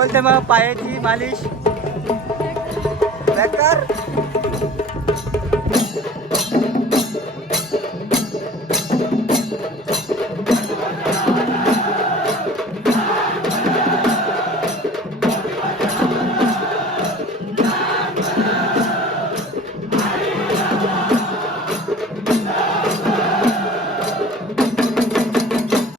बोलते मग पायाची मालिश बेकार.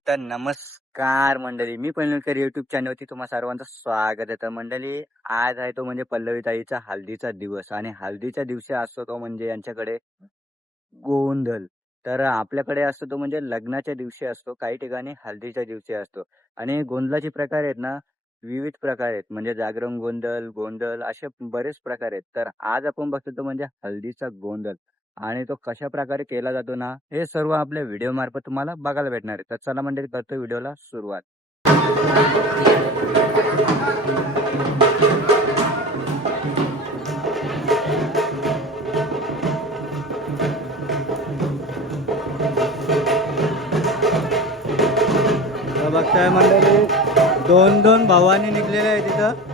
तर नमस्कार मंडळी, मी पनवेलकर युट्यूब चॅनलवरती तुम्हा सर्वांचं स्वागत आहे. तर मंडळी, आज आहे तो म्हणजे पल्लवी ताईचा हल्दीचा दिवस आणि हल्दीच्या दिवशी असतो तो म्हणजे यांच्याकडे गोंधळ. तर आपल्याकडे असतो तो म्हणजे लग्नाच्या दिवशी असतो, काही ठिकाणी हल्दीच्या दिवशी असतो. आणि गोंधळाचे प्रकार आहेत ना, विविध प्रकार आहेत. म्हणजे जागरण गोंधळ, गोंधळ असे बरेच प्रकार आहेत. तर आज आपण बघतो तो म्हणजे हल्दीचा गोंधळ आणि तो कशा प्रकारे केला जातो ना, हे सर्व आपल्या व्हिडिओ मार्फत तुम्हाला बघायला भेटणार आहे. तर चला मंडळी, करतो व्हिडिओला सुरुवात. बघताय मंडळी, दोन दोन भावांनी निघलेले आहे तिथं.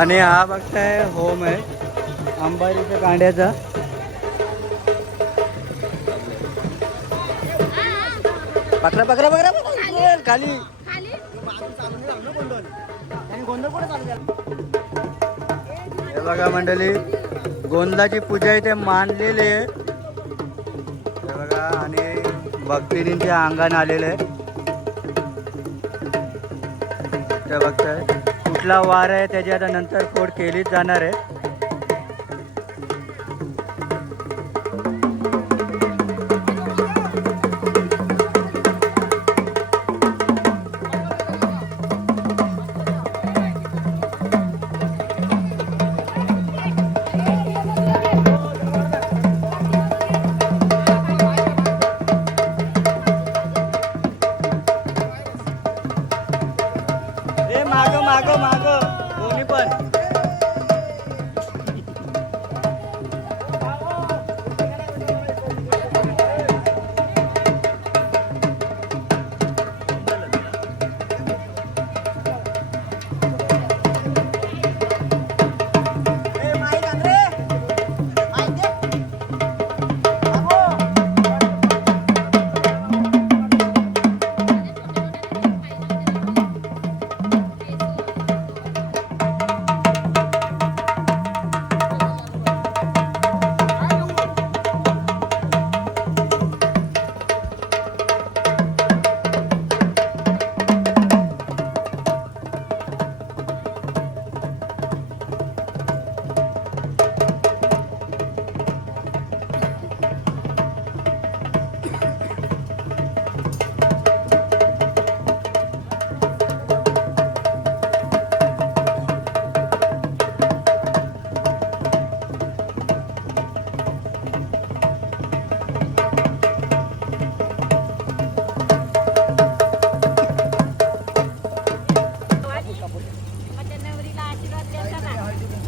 आणि हा बघताय होम आहे अंबारीच्या कांड्याचा. पकड़ा पकड़ा पकड़ा पकड़ा खाली. हे बघा मंडळी, गोंधळाची पूजा इथे मांडलेली आहे. हे बघा, आणि भक्तिनींच्या अंगाने आलेले आहे. ते बघताय, कुठला वार आहे त्याची आता नंतर फोड केलीच जाणार आहे. माग माग माग दोन्ही पण.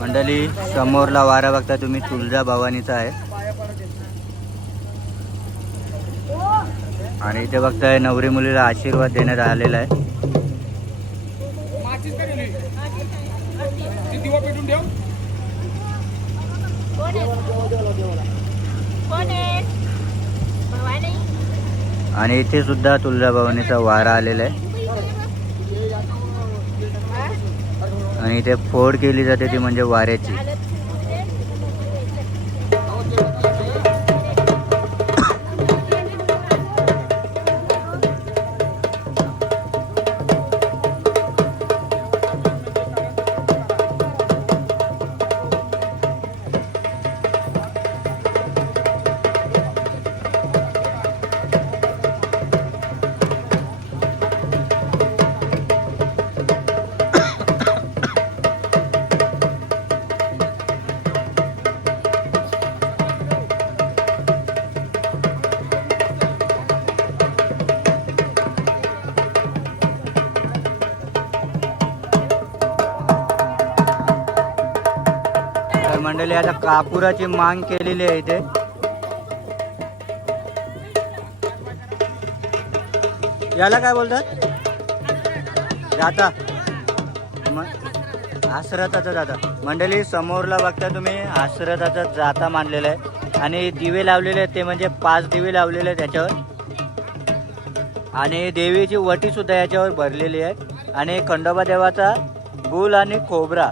मंडळी, समोरला वारा बघता तुम्ही, तुळजा भवानीचा आहे. आणि इथे बघताय नवरी मुलीला आशीर्वाद देण्यात आलेला आहे. आणि इथे सुद्धा तुळजा भवानीचा वारा आलेला आहे. आणि इथे फोड केली जाते ती म्हणजे वाऱ्याची. मंडळी आता कापुराची मांग केलेली आहे इथे. याला काय बोलतात? जाता आसरताचा जाता. मंडळी समोरला बघता तुम्ही आसरताचा जाता मांडलेला आहे आणि दिवे लावलेले आहेत, ते म्हणजे 5 दिवे लावलेले आहेत त्याच्यावर. आणि देवीची वटी सुद्धा याच्यावर भरलेली आहे. आणि खंडोबा देवाचा गुल आणि खोबरा,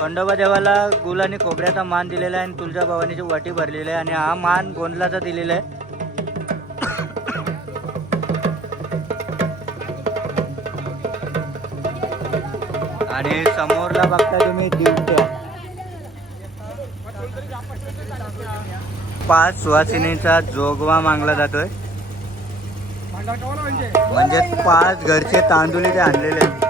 खंडोबा देवाला गुल आणि खोबऱ्याचा मान दिलेला आहे आणि तुळजाभवानीची वटी भरलेली आहे आणि हा मान गोंधलाचा दिलेला आहे. आणि समोरला बघता तुम्ही दिवट्या 5 सुवासिनीचा जोगवा मागला जातोय. म्हणजे 5 घरचे तांदूळ इथे आणलेले आहेत.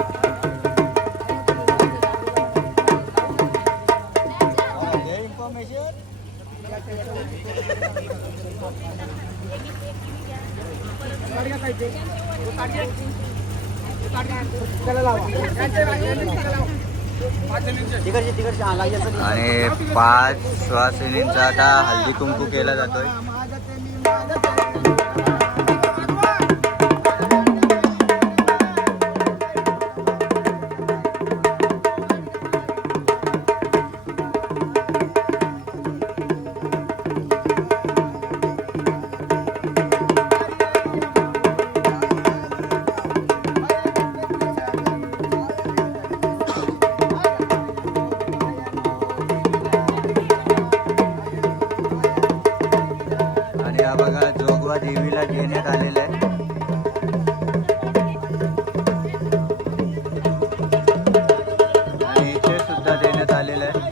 आणि 5 सुवासिनींचा आता हळदी कुंकू केला जातोय. बघा जोगवा देवीला देण्यात आलेला आहे. आणि इथे सुद्धा देण्यात आलेलं आहे.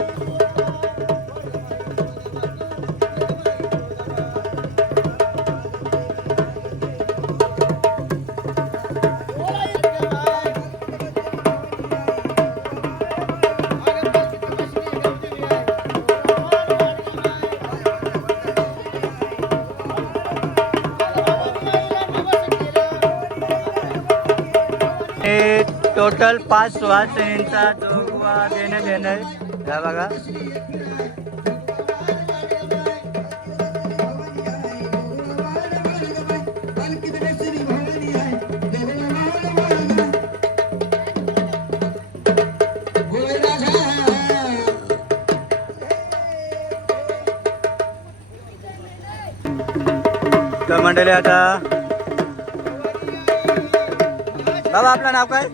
टोटल 5 सुवासिनींचा जोगवा देण्यात येणार आहे. बघा तर मंडळी आता बाबा आपलं नाव काय?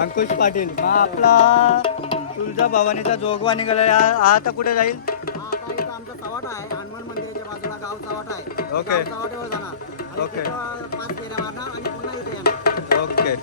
अंकुश पाटील. हा आपला तुळजाभवानीचा जोगवा निघाला. आता कुठे जाईल? आमचा चव्हाटा आहे, हनुमान मंदिराच्या बाजूला गाव चव्हाटा आहे. ओके चव्हाट्यावर जाणार. ओके 5 फेऱ्या मारणार आणि पुन्हा इथे येणार. ओके.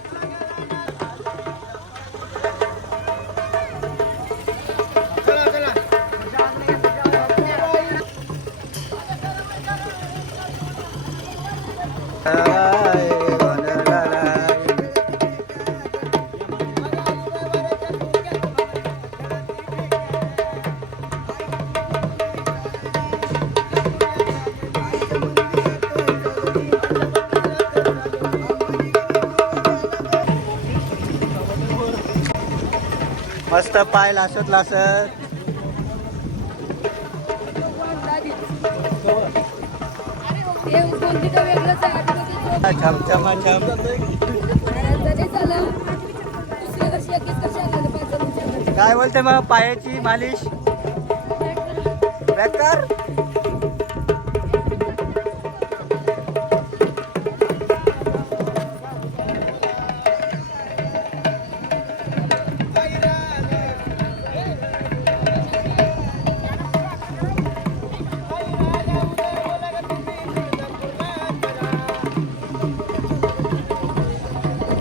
मस्त पाय लासत लासत काय बोलते मग पायाची मालिश बेकार.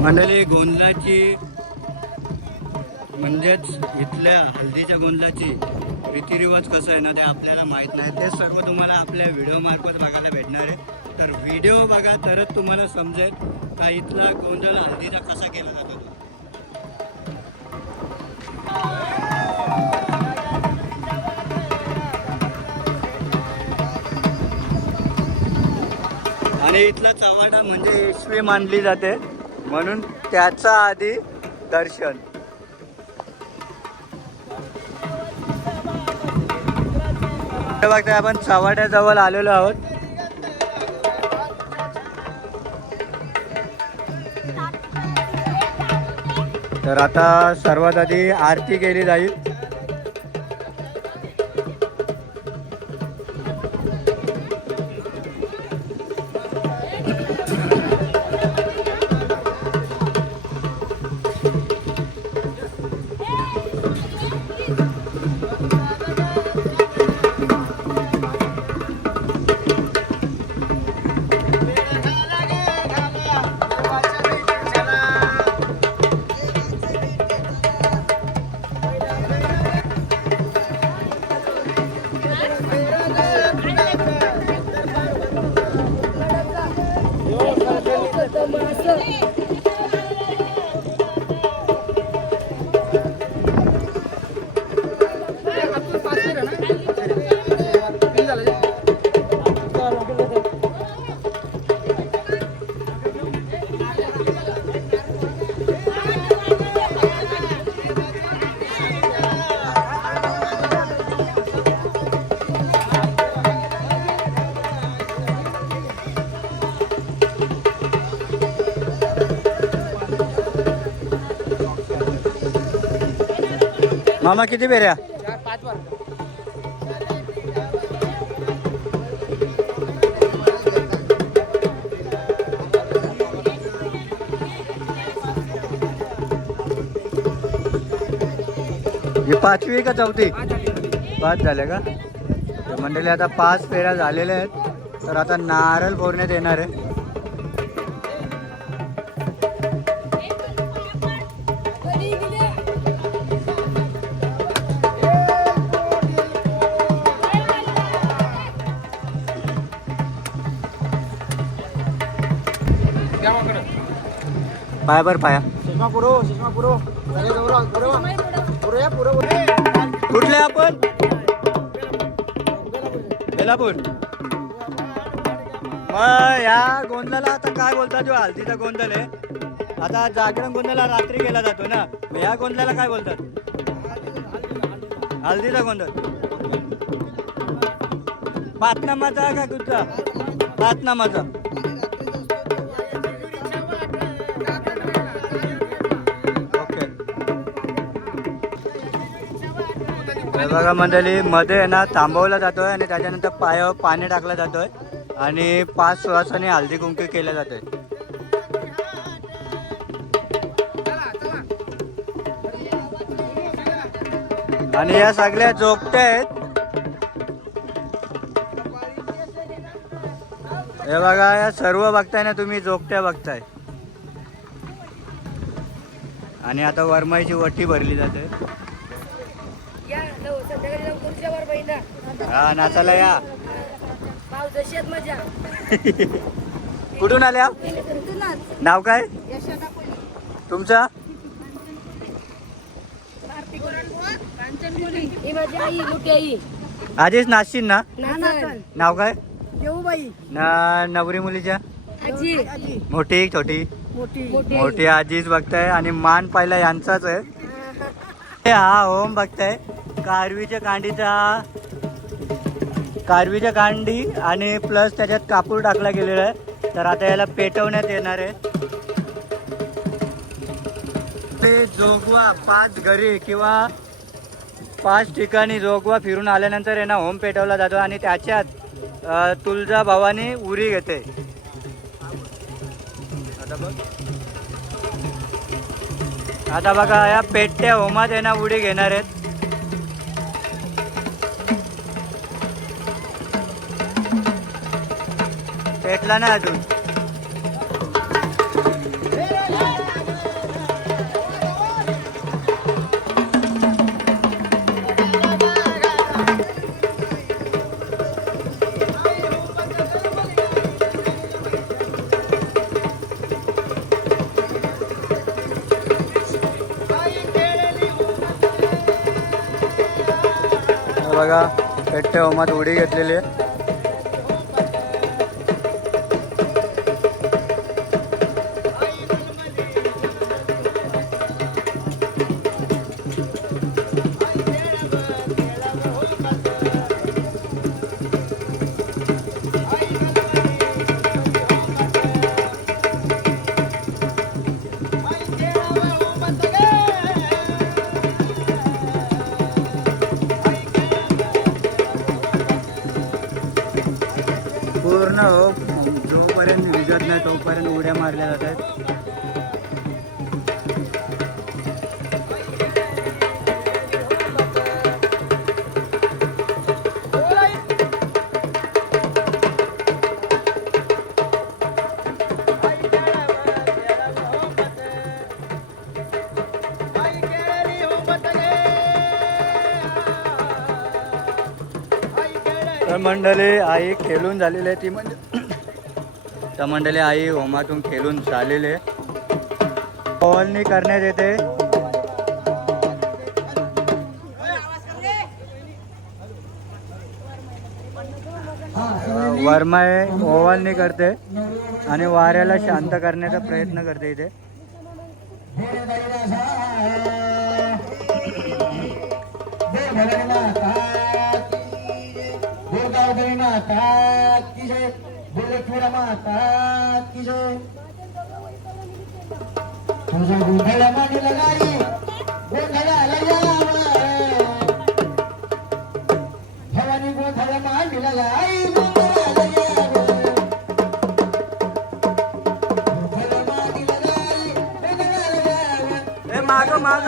मंडळी गोंधलाची म्हणजेच इथल्या हल्दीच्या गोंधलाची रीतिरिवाज कसं आहे ना ते आपल्याला माहीत नाही. ते सर्व तुम्हाला आपल्या व्हिडिओ मार्फत बघायला भेटणार आहे. तर व्हिडिओ बघा तरच तुम्हाला समजेल का इथला गोंधळ हल्दीचा कसा केला जातो. आणि इथला चव्हाटा म्हणजे ईश्वी मानली जाते म्हणून त्याचा आधी दर्शन. बघताय आपण चव्हाट्याजवळ आलेलो आहोत. तर आता सर्वात आधी आरती केली जाईल. मामा किती फेऱ्या? 5 वर. ही 5वी का 4थी? 5 झाले का? तर मंडळी आता 5 फेऱ्या झालेल्या आहेत. तर आता नारळ फोडण्यात येणार आहे. पाया बर पाया. सुषमा पुरो. अरे गौरव, पुरो या, पुरो. कुठले आपण? बेलापूर. मग या गोंधळाला आता काय बोलतात? जो हल्दीचा गोंधळ आहे. आता जागरण गोंधळाला रात्री केला जातो ना, मग या गोंधळाला काय बोलतात? हल्दीचा गोंधळ. पातनामाचा का कुठचा? पातनामाचा. बघा मंडळी, मध्ये आहे ना थांबवला जातोय आणि त्याच्यानंतर पायावर पाणी टाकलं जातोय आणि 5 श्वासाने हळदी कुंकू केलं जातंय. आणि या सगळ्या जोगत्या आहेत. हे बघा, या सर्व बघताय ना तुम्ही, जोगत्या बघताय. आणि आता वरमाईची वटी भरली जाते. हा, नाचायला या. कुठून आल्या? नाव काय तुमचं? आधीच नाचशील ना? नाव काय? ना नवरी मुलीच्या? मोठी छोटी? मोठी आजीच बघताय. आणि मान पहिला यांचाच आहे. हा ओम बघताय. कारवीच्या कांडी आणि प्लस त्याच्यात कापूर टाकला गेलेला आहे. तर आता याला पेटवण्यात येणार आहे. ते जोगवा 5 घरी किंवा 5 ठिकाणी जोगवा फिरून आल्यानंतर आहे ना होम पेटवला जातो आणि त्याच्यात तुळजा भवानी उरी घेते. आता बघा, या पेटत्या होमात आहे ना उडी घेणार आहेत. पेटला ना अजून. बघा, पेटत्या होमात उडी घेतलेली आहे. पूर्ण हो जोपर्यंत विजत नाही तोपर्यंत उड्या मारल्या जातात. तर मंडळी आई खेळून झालेली आहे ती म्हणजे तर मंडळी आई होमातून खेळून झालेले ओवाळणी करण्यात येते. वरमाय ओवाळणी करते आणि वाऱ्याला शांत करण्याचा प्रयत्न करते इथे. माग माग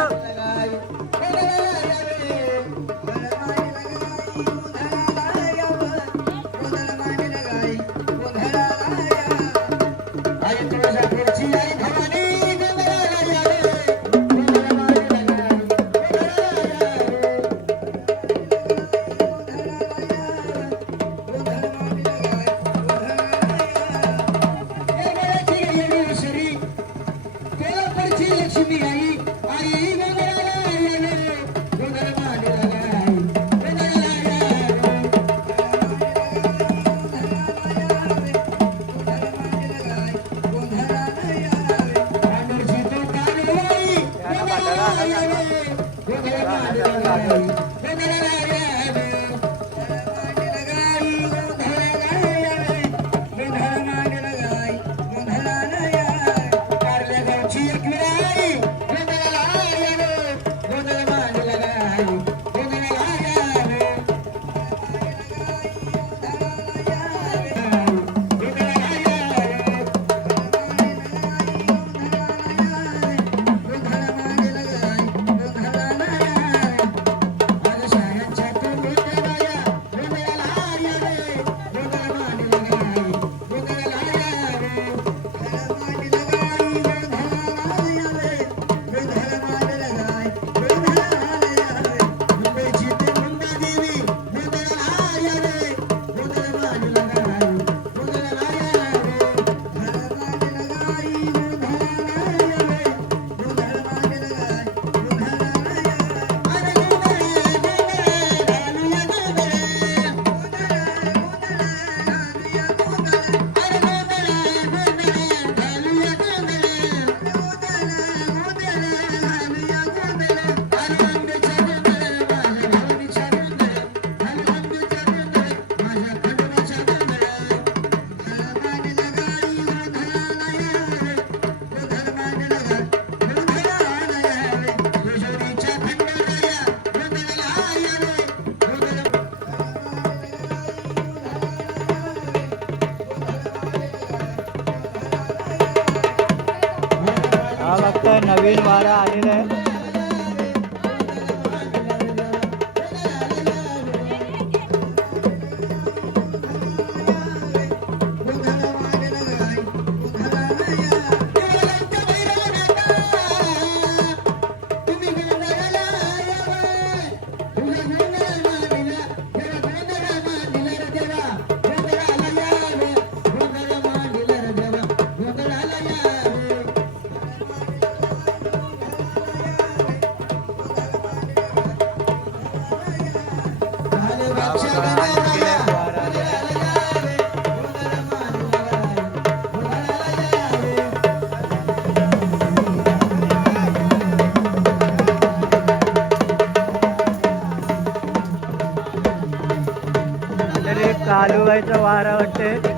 नवीन वारा आलेला आहे. चालू व्हायचा वारा वाटते.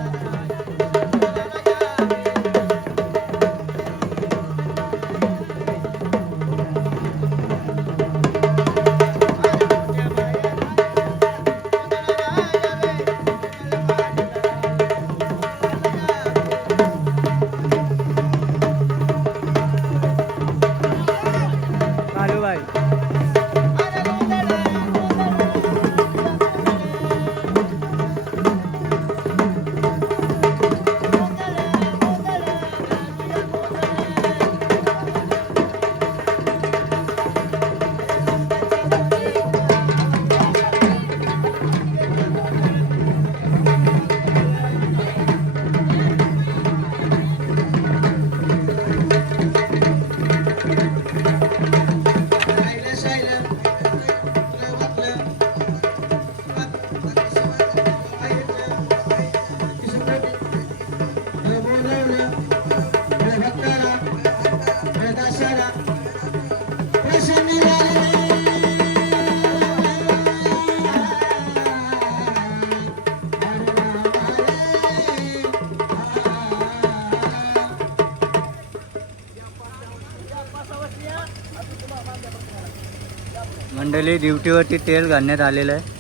मंडळी ड्युटीवरती तेल घालण्यात आलेलं आहे.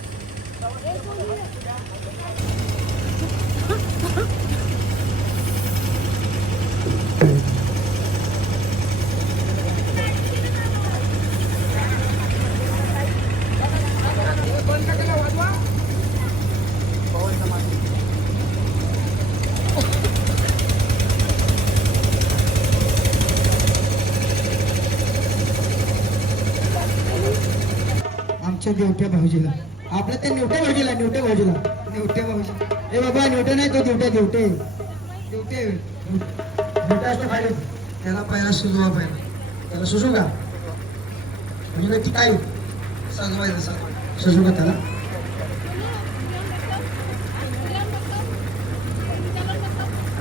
आमच्या देवट्या भाऊजीला आपल्या त्या न्यूट्या भाऊजीला न्यूट्या भाऊजी ए बाबा न्यूट्या नाही तो देवटे असतो खाली त्याला पहिला सुजवा पहिला त्याला सुजू का म्हणजे ती काय सजवायचं सुजू का त्याला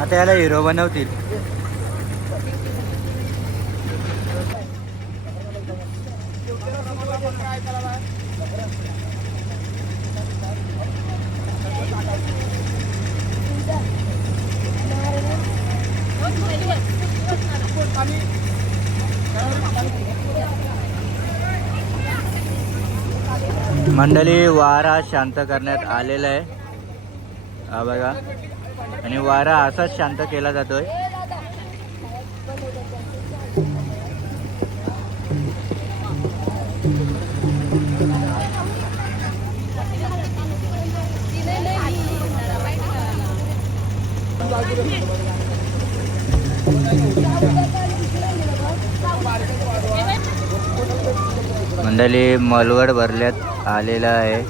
आता याला हिरो बनवतील. मंडळी वारा शांत करण्यात आलेला आहे. हा बघा, आणि वारा असाच शांत केला जातोय. मंडळी मलवड भरल्यात आलेला आहे.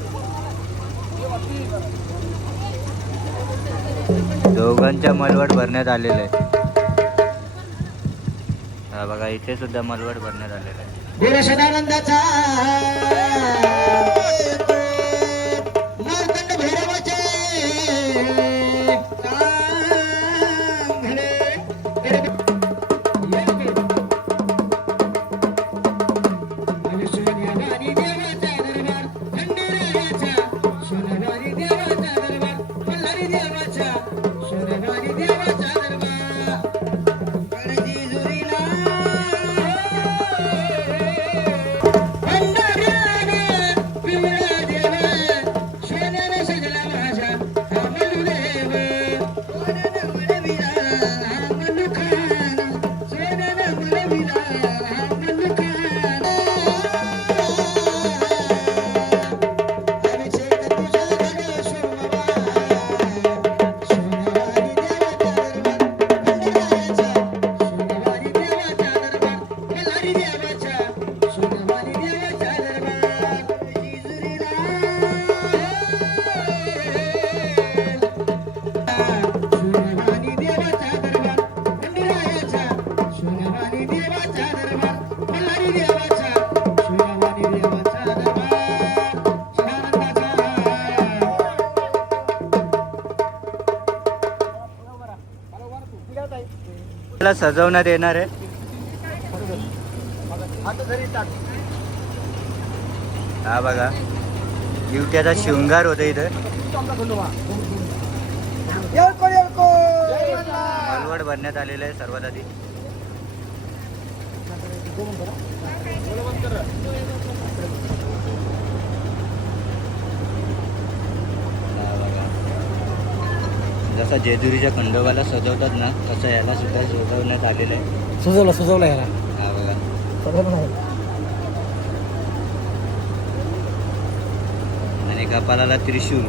दोघांच्या मलवड भरण्यात आलेलं आहे. हा बघा, इथे सुद्धा मलवड भरण्यात आलेलं आहे. देव सदानंदाचा सजवण्यात येणार आहे. हा बघा, दिवट्याचा शृंगार होता इथं. मलवड भरण्यात आलेलं आहे सर्वात आधी. जसा जेजुरीच्या खंडोबाला सजवतात ना, तसं याला सुद्धा सजवण्यात आलेलं आहे. सुजवला याला हा बघा, आणि कपालाला त्रिशूल.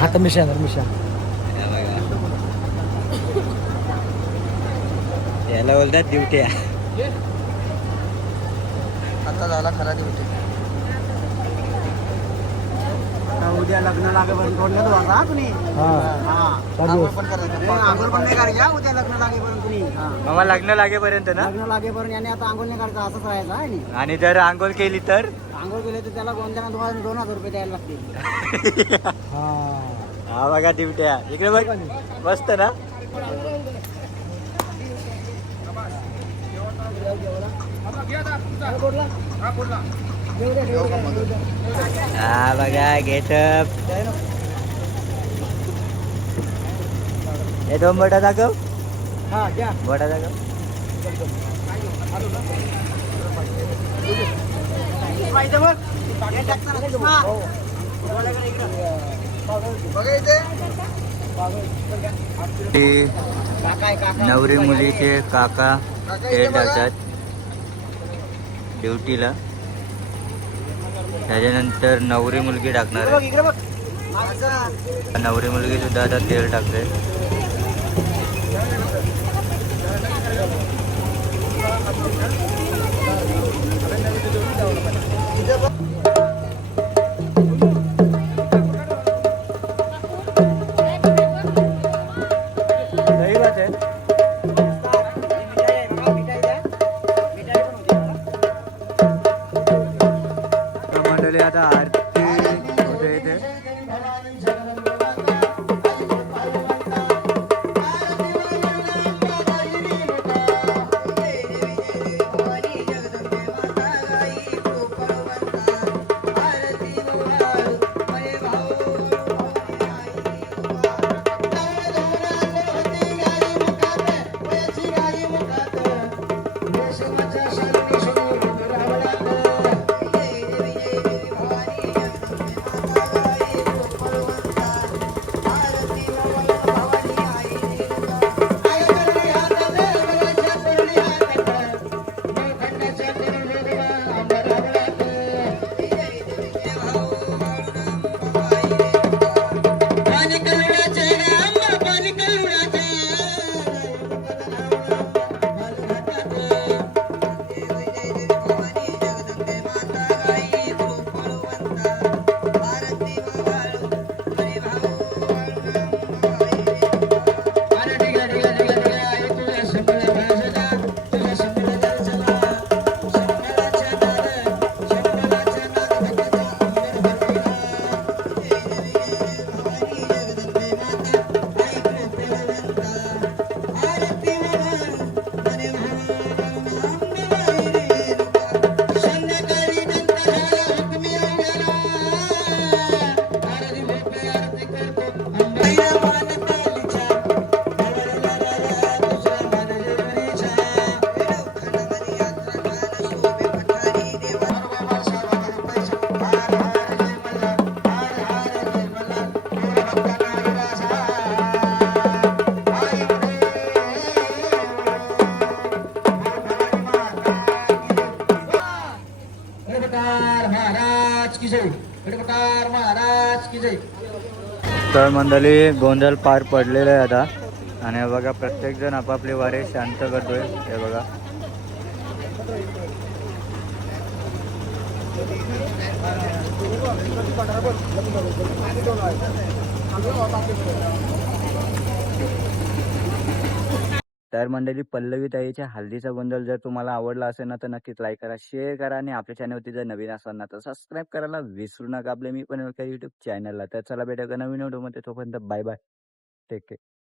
हात मिशा हा बघा, याला बोलतात दिवट्या. आता झाला खरा दिवटी. उद्या लग्न लागेपर्यंत तोडण्यात वागा तुम्ही. आंघोळ पण करायचं. आंघोळ पण नाही करायच्या उद्या लग्न लागेपर्यंत तुम्ही. मामा लग्न लागेपर्यंत ना, लग्न लागेपर्यंत याने आता आंघोळ नाही करायचं, असंच राहायचं आहे नी. आणि जर आंघोळ केली तर आंघोळ केले तर त्याला कोणत्या 2,000 रुपये द्यायला लागतील. हा बघा दिवट्या, इकडे बघ, मस्त ना. हा बघा गेटअप. हे 2 बोटा दाखव. बोटा दाखव. माहिती बघ हे टाकताना सुषमा. डोळ्याकडे इकडं. बघा इथे. ते काका आहे, काका. नवरी मुलीचे काका तेल टाकतात ड्युटीला. त्याच्यानंतर नवरी मुलगी टाकणार इकडे बघ, आहे. इकडे बघ. माझा. नवरी मुलगी सुद्धा आता तेल टाकते. सही बात आहे. तर मंडळी आता आरती होते इथे. महाराज की जय. महाराज की जय. तर मंडळी गोंधळ पार पडलेला आहे आता. आणि बघा प्रत्येक जण आपापली वारे शांत करतोय. हे बघा तर मंडळी पल्लवी ताईच्या हल्दीचा गोंधळ जर तुम्हाला आवडला असेल ना तर नक्कीच लाईक करा, शेअर करा आणि आपल्या चॅनलवरती जर नवीन असाल ना तर सबस्क्राईब करायला विसरू नका. आपले मी पण युट्यूब चॅनलला. तर चला भेटूया नवीन व्हिडिओमध्ये. तोपर्यंत बाय बाय. Take care.